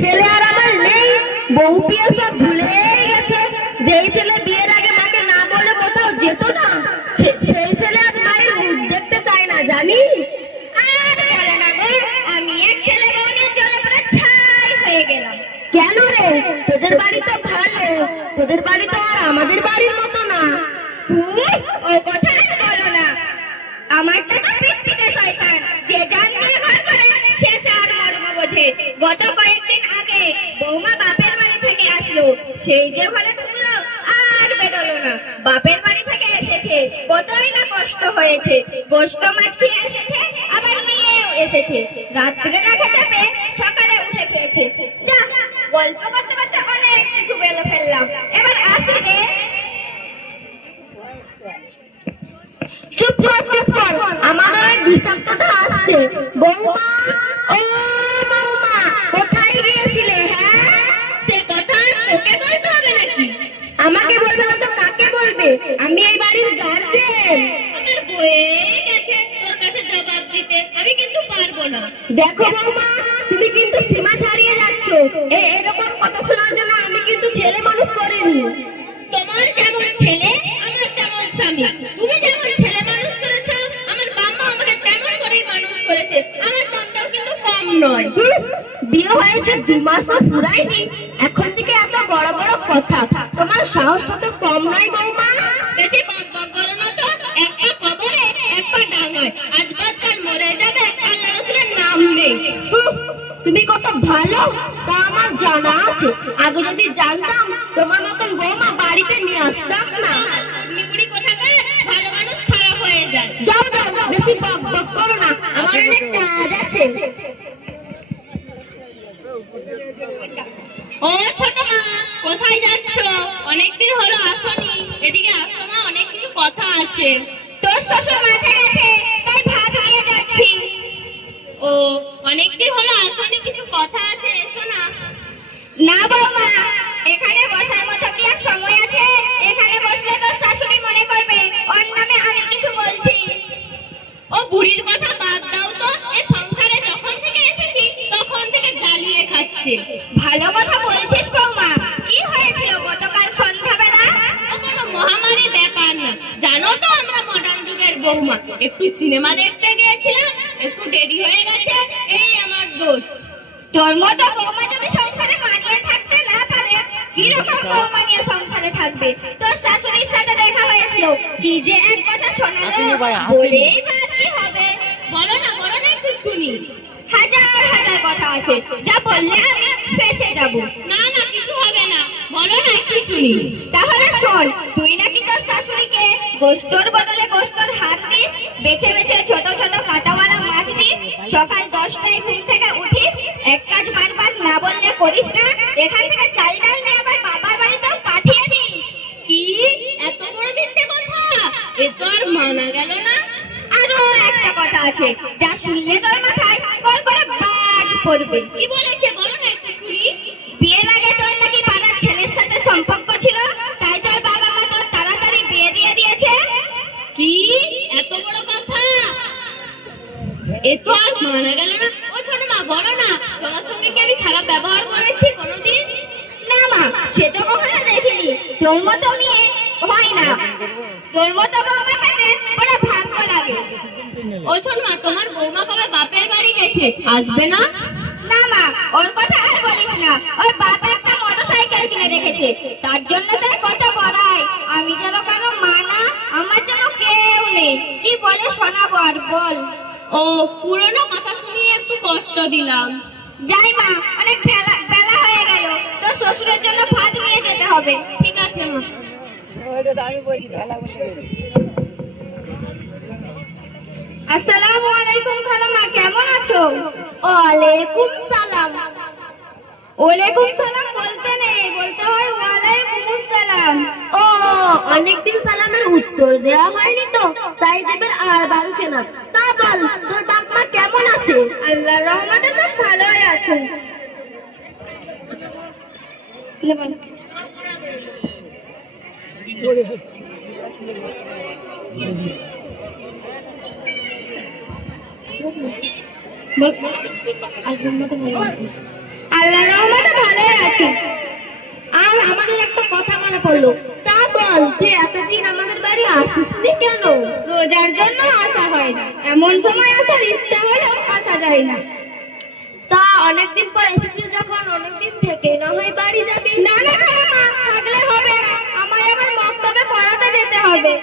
ছেলে আর আমার নেই, বউ পিয়ে সব ভুলেই গেছে। যেই ছেলে বিয়ের আগে মাকে না বলে কোথাও যেত না, সেই ছেলে আজ মায়ের মুখ দেখতে চায় না, জানিস? আর বলে না গো, আমি এক ছেলে বউ নিয়ে চলে পুরো ছাই হয়ে গেলাম। কেন রে? তোদের বাড়ি তো ভালো, তোদের বাড়ি তো আর আমাদের বাড়ির মতো না। ও কথা আর বলো না, আমার তো পিঠপিঠে শয়তান, যে জান দিয়ে ঘর করে সে তার মর্ম বোঝে। গত কয়েকদিন আগে বৌমা বাপের বাড়ি থেকে আসলো, সেই যে ঘরে ঢুকলো আর বেরোলো না। বাপের বাড়ি থেকে এসেছে, কতই না কষ্ট হয়েছে। গোস্ত মাছ খেয়ে এসেছে, আবার নিয়েও এসেছে। রাত্রে না খেতে পেয়ে সকালে উঠে খেয়েছে। যা, গল্প করতে করতে অনেক কিছু বেলো ফেললাম, এবার আসি রে। চুপ কর, চুপ কর, আমাদের ওই বিষাক্তটা আসছে। বৌমা, ও বৌমা, কোথায় গিয়েছিলে? হ্যাঁ, সে কথা তোকে বলতে হবে নাকি? আমাকে বলবে না তো কাকে বলবে? আমি এই বাড়ির গার্জেন। আমার বয়ে গেছে তোর কাছে জবাব দিতে, আমি কিন্তু পারবো না। দেখো বৌমা, তুমি কিন্তু সীমা ছাড়িয়ে যাচ্ছ। এরকম কথা শোনার জন্য আমি কিন্তু ছেলে মানুষ করিনি। তোমার যেমন ছেলে আমার তেমন স্বামী, তুমি যেমন ছেলে মানুষ করেছো আমার বাবা আমাকে তেমন করেই মানুষ করেছে। আমার দামটাও কিন্তু কম নয়। বিয়ে হয়েছে 2 মাসও পুরায়নি, এখন থেকে এত বড় বড় কথা। তোমার সাহসটা তো কম নয় বৌমা। বেশি বকবক করো না তো, একটা কবরে একটা ডাঙায়, আজ বাদ কাল মরে যাবে, আল্লাহ রাসূলের নাম নেই। তুমি কত ভালো তা আমার জানা আছে। আগে যদি জানতাম তোমার মতন বৌমা বাড়িতে নিয়ে আসতাম না। বুড়ি কোথাকার, ভালো মানুষ খারাপ হয়ে যায়। যাও যাও, বেশি বকবক করো না, আমার অনেক কাজ আছে। ও ছোট মা, কোথায় যাচ্ছ? অনেকদিন হলো আসনি, এদিকে আসো মা, অনেক কিছু কথা আছে। তোর শ্বশুর মাঠে গেছে, তাই ভাত নিয়ে যাচ্ছি। ও, অনেকদিন হলো আসনি, কিছু কথা আছে, এসো না। না বৌমা, এখানে বসার মতো কি আর সময় আছে? এখানে বসলে তোর শাশুড়ি মনে করবে ওর নামে আমি কিছু বলছি। ও বুড়ির কথা বাদ দাও তো, এই সংসারে যখন থেকে এসেছি তখন থেকে জ্বালিয়ে খাচ্ছে। ভালো কথা বলছিস বৌমা, কি হয়েছিল গতকাল সন্ধ্যাবেলা? ও কোনো মহামারী ব্যাপার না, জানো তো আমরা মডার্ন যুগের বৌমা। একটু সিনেমা দেখতে গিয়েছিলাম, একটু দেরি হয়ে গেছে, এই আমার দোষ। তোর মতো বৌমা যদি সংসারে মানিয়ে থাকতে না পারে, কিরকম বৌমা নিয়ে সংসারে থাকবে? তোর শাশুড়ির সাথে দেখা হয়েছিল, কি যে এক কথা শোনালো, বলেই বা কি হবে? বলো না একটু শুনি। হাজার হাজার কথা আছে, যা বললে আমি ফেঁসে যাব। না কিছু হবে না, বলো না একটু শুনি। তাহলে শোন, তুই নাকি তোর শাশুড়িকে গোস্তর বদলে গোস্তর হাত দিস, বেছে বেছে ছোট ছোট কাঁটাওয়ালা মাছ দিস, সকাল 10টায় ঘুম থেকে উঠিস, এক কাজ বারবার না বললে করিস না, এখান থেকে চাল ডাল নিয়ে আবার বাবার বাড়িতেও পাঠিয়ে দিস। কি এত বড় মিথ্যে কথা? এ তো আর মানা গেল না। আরো একটা কথা আছে, যা শুনলে তোর মাথায় কল করে বাজ পড়বে। কি বলেছে বলো না একটু শুনি। বিয়ের আগে তোর নাকি পাড়ার ছেলের সাথে সম্পর্ক ছিল, তাই তোর বাবা মা তোর তাড়াতাড়ি বিয়ে দিয়ে দিয়েছে। কি এত বড় কথা? এ তো আর মানা গেল না। ও ছোট মা, বলো না, তোমার সঙ্গে কি আমি খারাপ ব্যবহার করেছি কোনোদিন? না মা, সে তো কখনো দেখিনি। তোর মতো মেয়ে হয় না, তোর মতো বৌমা পেতে বড় ভাগ্য লাগে। ও ছোট মা, তোমার বৌমা কবে বাপের বাড়ি গেছে, আসবে না? না মা, ওর কথা আর বলিস না। ওর বাপ একটা মোটরসাইকেল কিনে রেখেছে, তার জন্য তাই কত বড়াই। আমি যেন কারো মা না, আমার যেন কেউ নেই। কি বলে শোনাবো আর বল। ও, পুরনো কথা শুনিয়ে একটু কষ্ট দিলাম। যাই মা, অনেক বেলা হয়ে গেল, তো শ্বশুরের জন্য ভাত নিয়ে যেতে হবে। ঠিক আছে মা। আসসালামু আলাইকুম খালামা, কেমন আছো? ওয়ালাইকুম সালাম। ওয়ালাইকুম সালাম বলতে নেই, বলতে হয় ওয়ালাইকুম আসসালাম। ও, অনেকদিন সালামের উত্তর দেওয়া হয়নি তো, তাই জিভের আর বাড়ছে না। তা বল, তোর বাপ মা কেমন আছে? আল্লাহর রহমতে সব ভালোই আছে। আল্লাহর রহমতে ভালোই আছি। আর আমাদের একটা কথা মনে পড়লো, তা বল তুই এতদিন আমাদের বাড়ি আসিসনি কেন? রোজার জন্য আসা হয় না, এমন সময় আসার ইচ্ছা হলেও আসা যায় না। তা অনেকদিন পর এসেছিস যখন অনেকদিন থেকে না হয় বাড়ি যাবি। না না খালামা, থাকলে হবে না, আমার আবার মক্তবে পড়াতে যেতে হবে।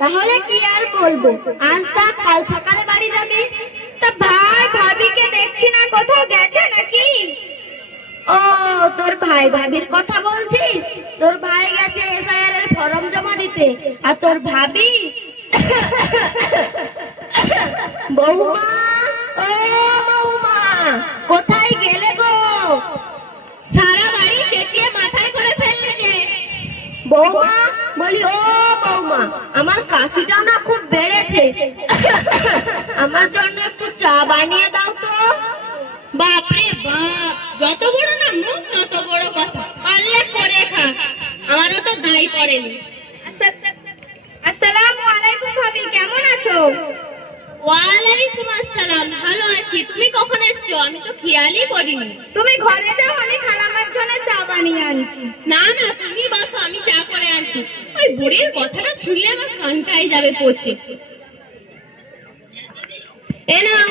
তাহলে কি আর বলবো, আজ থাক, কাল সকালে বাড়ি যাবি। তা ভাই ভাবিকে দেখছি না, কোথাও গেছে নাকি? ও, তোর ভাই ভাবির কথা বলছিস? তোর ভাই গেছে এসআইআর এর ফর্ম জমা দিতে, আর তোর ভাবি বৌমা, ও বৌমা, কোথায় গেলে গো? সারা বাড়ি চেঁচিয়ে মাথায় করে ফেললে যে। বৌমা বলি, ও বৌমা, আমার কাশিটা না খুব বেড়েছে, আমার জন্য একটু চা বানিয়ে দাও তো। বাপরে বাপ, যত বড় না মুখ তত বড় কথা, পারলে করে খা, আমারও তো দায় পড়েনি। আসসালামু আলাইকুম ভাবি, কেমন আছো? ওয়ালাইকুম আসসালাম, ভালো আছি। তুমি কখন এসছো? আমি তো খেয়ালই করিনি। তুমি ঘরে যাও, আমি খালামার জন্য চা বানিয়ে আনছি। না না, তুমি বসো, আমি চা করে আনছি। ওই বুড়ির কথাটা শুনলে আমার কানটাই যাবে পচে। এনাও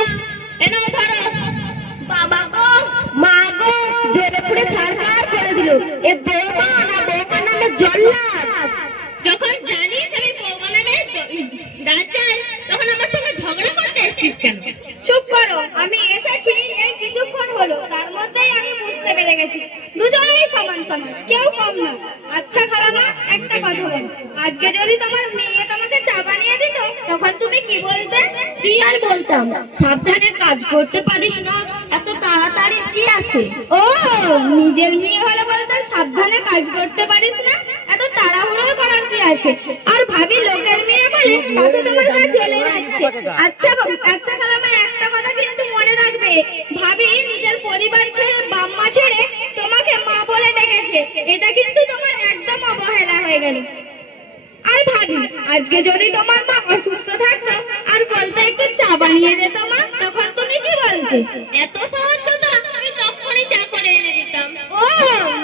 এনাও ধরো। বাবা গো, মা গো, জোরে পুরে ছাড়খাড় করে দিল। এ বৌমা না বৌমা নামে জল্লাদ। যখন জানিস আমি বৌমা নামে দাজ্জাল, তখন আমার সঙ্গে ঝগড়া করতে এসেছিস কেন? চুপ করো, আমি এসেছি এই কিছুক্ষণ হলো, তার মধ্যেই আমি বুঝতে পেরে গেছি দুজনেই সমান সমান, কেউ কম না। আচ্ছা খালামা, একটা কথা বল, আজকে যদি তোমার মেয়ে তোমাকে চা বানিয়ে দিত, তখন তুমি কি বলতে? কি আর বলতাম, সাবধানে কাজ করতে পারিস না, এত তাড়াতাড়ি কি আছে? ও, নিজের মেয়ে হলে বলতে সাবধানে কাজ করতে পারিস না, এত তাড়াহুড়ো করার কি আছে? আর ভাবি লোকের মেয়ে বলে তাতে তোমার কাজ চলে যাচ্ছে। আচ্ছা আচ্ছা খালামা, একটা কথা কিন্তু মনে রাখবে, ভাবি নিজের পরিবার ছেড়ে, বাম্মা ছেড়ে তোমাকে মা বলে ডেকেছে, এটা কিন্তু তোমার একদম অবহেলা হয়ে গেল। আর ভাবি, আজকে যদি তোমার মা অসুস্থ থাকতো আর বলতে একটু চা বানিয়ে দে মা, তখন তুমি কি বলতে? এত সহজ কথা, আমি তখনই চা করে এনে দিতাম। ও,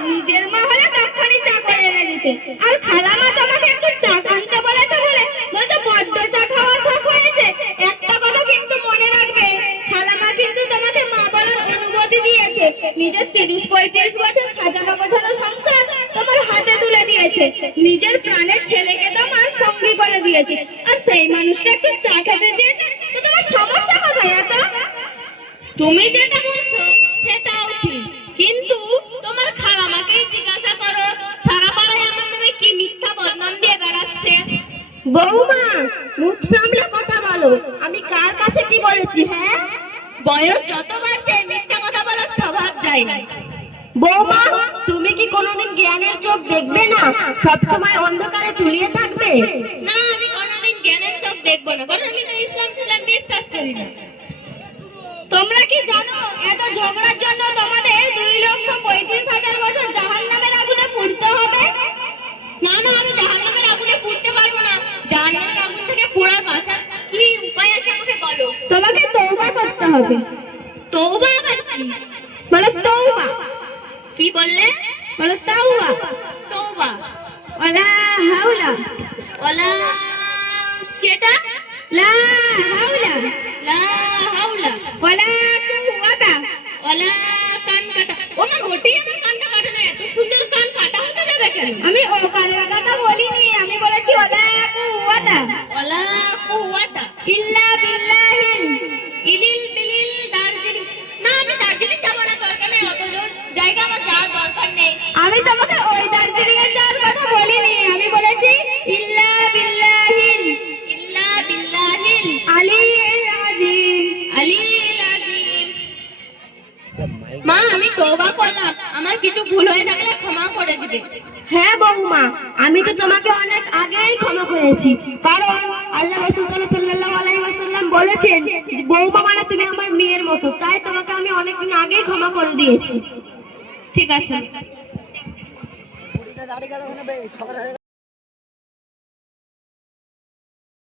নিজের মা হলে তখনই চা করে এনে দিতে। আর খালামা তোমাকে একটু চা আনতে বলেছে বলে বলছে বড্ড চা খাওয়া শখ হয়েছে। একটা কথা কিন্তু মনে রাখবে, খালামা কিন্তু তোমাকে মা বলার অনুমতি দিয়েছে, নিজের 30-35 বছর সাজানো গোছানো সংসার তোমার হাতে তুলে দিয়েছে, নিজের প্রাণের ছেলেকে তোমার সঙ্গী করে দিয়েছে, আর সেই মানুষটা একটু চা খেতে চেয়েছে, তো তোমার সমস্যা কোথায় এত? তুমি যেটা বলছো সেটাও ঠিক, কিন্তু তোমার খালামাকে জিজ্ঞাসা করো, সারা পাড়ায় আমার নামে কি মিথ্যা বদনাম দিয়ে বেড়াচ্ছে। বৌমা, মুখ সামলে কথা বলো, আমি কার কাছে কি বলেছি? হ্যাঁ, বয়স যত বাড়ছে মিথ্যা কথা বলার স্বভাব যায় না। বৌমা, তুমি কি কোনোদিন জ্ঞানের চোখ দেখবে না, সবসময় অন্ধকারে তুলিয়ে থাকবে? না, আমি কোনোদিন জ্ঞানের চোখ দেখবো না, কারণ আমি তো ইসলাম টিসলাম বিশ্বাস করি না। তোমরা কি জানো এত ঝগড়ার জন্য তোমাদের 2,35,000 বছর জাহান্নামের আগুনে পুড়তে হবে? না না, আমি জাহান্নামের আগুনে পুড়তে পারবো না। জাহান্নামের আগুন থেকে পোড়া বাঁচার কি উপায় আছে আমাকে বলো। তোমাকে তওবা করতে হবে। তওবা আবার কি? বলো তওবা। কি বললে? বলো তওবা। তওবা। ওয়ালা হাওলা। ওয়ালা কেটা? লা হাওলা। লা হাওলা। ওয়ালা কুওয়াতা। ওয়ালা কান কাটা। ওমা মোটেই আমার কানটা কাটে না, এত সুন্দর কান কাটা হতে যাবে কেন? আমি ও কানের কথা বলিনি, আমি বলেছি ওয়ালা কুওয়াতা। ওয়ালা কুওয়াতা ইল্লা বিল্লাহিল। ইলিল বিলিল দার্জিলিং। না, আমি দার্জিলিং যাবো না, দরকার নেই, অত জায়গা আমার যাওয়ার দরকার নেই। আমি তোমাকে ওই দার্জিলিং এর যাওয়ার কথা বলিনি, আমি বলেছি ইল্লা বিল্লাহিল। ইল্লা বিল্লাহিল আলিয়্যিল আযীম। আলিল আযীম। মা, আমি তওবা করলাম, আমার কিছু ভুল হয়ে থাকলে ক্ষমা করে দিবে। হ্যাঁ বৌমা, আমি তো তোমাকে অনেক আগেই ক্ষমা করেছি, কারণ আল্লাহ রাসূল সাল্লাল্লাহু আলাইহি ওয়াসাল্লাম বলেছেন যে বৌমা মানে তুমি আমার মেয়ের মতো, তাই তোমাকে আমি অনেকদিন আগেই ক্ষমা করে দিয়েছি। ঠিক আছে।